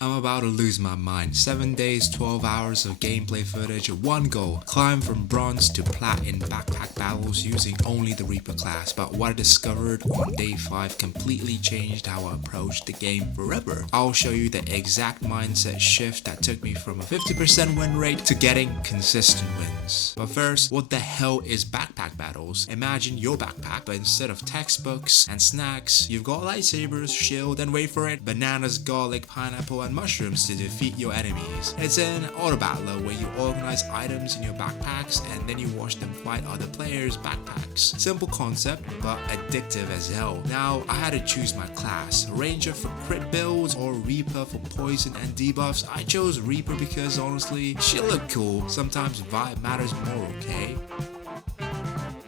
I'm about to lose my mind. 7 days, 12 hours of gameplay footage, one goal. Climb from bronze to plat in backpack battles using only the Reaper class. But what I discovered on day 5 completely changed how I approached the game forever. I'll show you the exact mindset shift that took me from a 50% win rate to getting consistent wins. But first, what the hell is backpack battles? Imagine your backpack, but instead of textbooks and snacks, you've got lightsabers, shield, and wait for it, bananas, garlic, pineapple, and mushrooms to defeat your enemies. It's an auto battler where you organize items in your backpacks and then you watch them fight other players' backpacks. Simple concept, but addictive as hell. Now, I had to choose my class. Ranger for crit builds or Reaper for poison and debuffs. I chose Reaper because honestly, she looked cool. Sometimes vibe matters more, okay?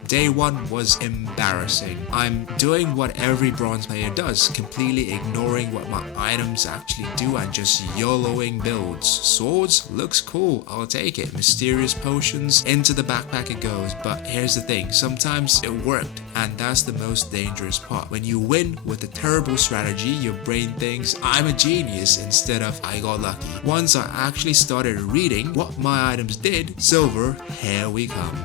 Day 1 was embarrassing. I'm doing what every bronze player does, completely ignoring what my items actually do and just YOLOing builds. Swords? Looks cool, I'll take it. Mysterious potions? Into the backpack it goes. But here's the thing, sometimes it worked, and that's the most dangerous part. When you win with a terrible strategy, your brain thinks, I'm a genius, instead of I got lucky. Once I actually started reading what my items did, silver, here we come.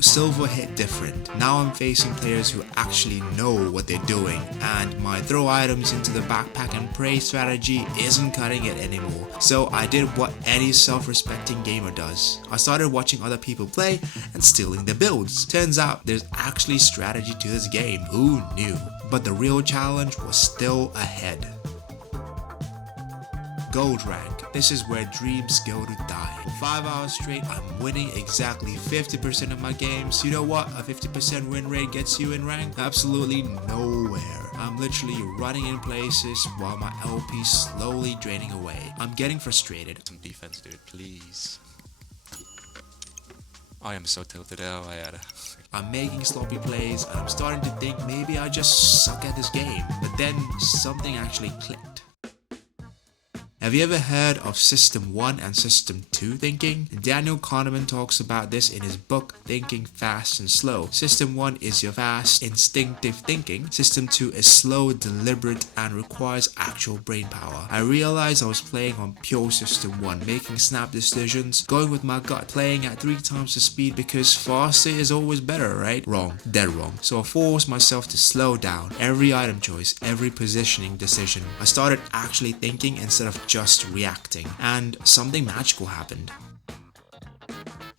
Silver hit different. Now I'm facing players who actually know what they're doing, and my throw items into the backpack and pray strategy isn't cutting it anymore. So I did what any self-respecting gamer does. I started watching other people play and stealing their builds. Turns out there's actually strategy to this game. Who knew? But the real challenge was still ahead. Gold rank. This is where dreams go to die. 5 hours straight, I'm winning exactly 50% of my games. You know what a 50% win rate gets you in rank? Absolutely nowhere. I'm literally running in places while my LP's slowly draining away. I'm getting frustrated. Some defense, dude, please. I am so tilted out. I'm making sloppy plays and I'm starting to think maybe I just suck at this game. But then something actually clicked. Have you ever heard of System 1 and System 2 thinking? Daniel Kahneman talks about this in his book Thinking Fast and Slow. System 1 is your fast, instinctive thinking. System 2 is slow, deliberate, and requires actual brain power. I realized I was playing on pure System 1, making snap decisions, going with my gut, playing at 3 times the speed because faster is always better, right? Wrong. Dead wrong. So I forced myself to slow down. Every item choice, every positioning decision. I started actually thinking instead of just reacting, and something magical happened.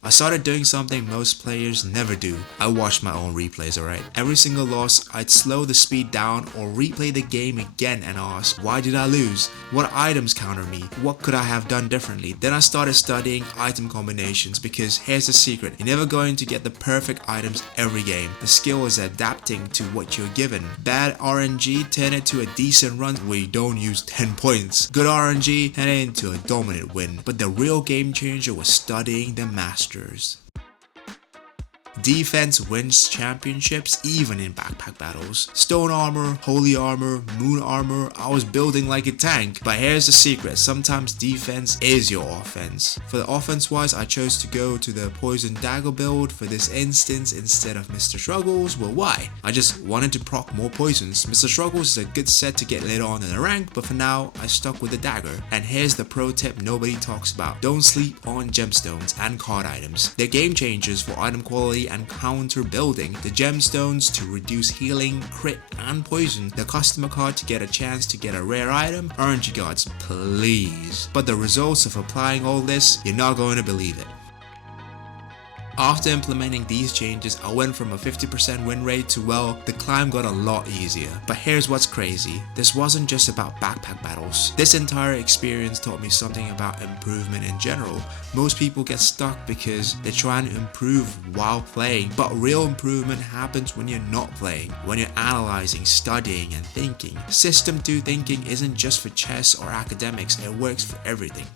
I started doing something most players never do. I watched my own replays, alright? Every single loss, I'd slow the speed down or replay the game again and ask, why did I lose? What items counter me? What could I have done differently? Then I started studying item combinations because here's the secret. You're never going to get the perfect items every game. The skill is adapting to what you're given. Bad RNG, turn it to a decent run where you don't use 10 points. Good RNG, turn it into a dominant win. But the real game changer was studying the master. Defense wins championships even in backpack battles. Stone armor, holy armor, moon armor, I was building like a tank. But here's the secret, sometimes defense is your offense. For the offense wise, I chose to go to the poison dagger build for this instance instead of Mr. Struggles. Well, why? I just wanted to proc more poisons. Mr. Struggles is a good set to get later on in the rank, but for now, I stuck with the dagger. And here's the pro tip nobody talks about. Don't sleep on gemstones and card items. They're game changers for item quality and counter building. The gemstones to reduce healing, crit, and poison. The customer card to get a chance to get a rare item. RNG gods, please. But the results of applying all this, you're not going to believe it. After implementing these changes, I went from a 50% win rate to, well, the climb got a lot easier. But here's what's crazy. This wasn't just about backpack battles. This entire experience taught me something about improvement in general. Most people get stuck because they're trying to improve while playing, but real improvement happens when you're not playing, when you're analyzing, studying, and thinking. System 2 thinking isn't just for chess or academics, it works for everything.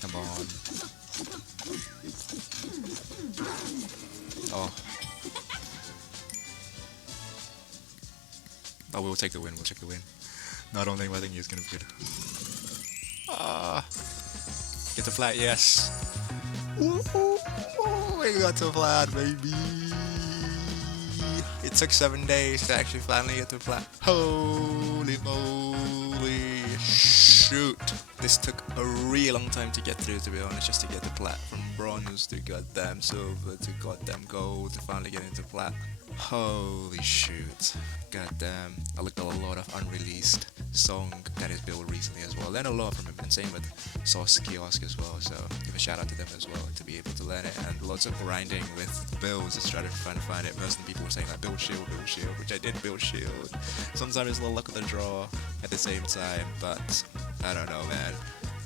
Come on. Oh. Oh, we'll take the win. We'll take the win. No, I don't think it's gonna be good. Get the flat, yes. We got to Plat, baby. It took 7 days to actually finally get to Plat. Holy moly. Shoot. This took a real long time to get through, to be honest, just to get to Plat. From bronze to goddamn silver to goddamn gold to finally get into Plat. Holy shoot. Goddamn. I looked at a lot of unreleased song that is built recently as well. Learned a lot from him, and same with Sauce Kiosk as well, so give a shout out to them as well to be able to learn it. And lots of grinding with builds, just trying to find it. Most of the people were saying like build shield, which I did build shield. Sometimes it's a little luck of the draw at the same time, but I don't know, man.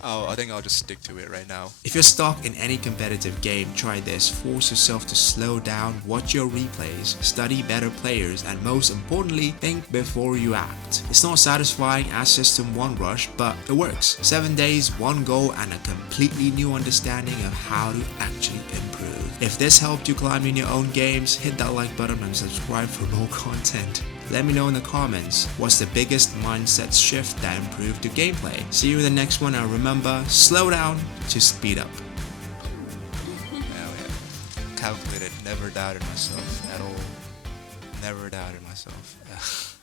Oh, I think I'll just stick to it right now. If you're stuck in any competitive game, try this. Force yourself to slow down, watch your replays, study better players, and most importantly, think before you act. It's not satisfying as System 1 Rush, but it works. 7 days, 1 goal, and a completely new understanding of how to actually improve. If this helped you climb in your own games, hit that like button and subscribe for more content. Let me know in the comments what's the biggest mindset shift that improved your gameplay. See you in the next one, and remember, slow down to speed up. Hell yeah. Calculated, never doubted myself at all. Never doubted myself.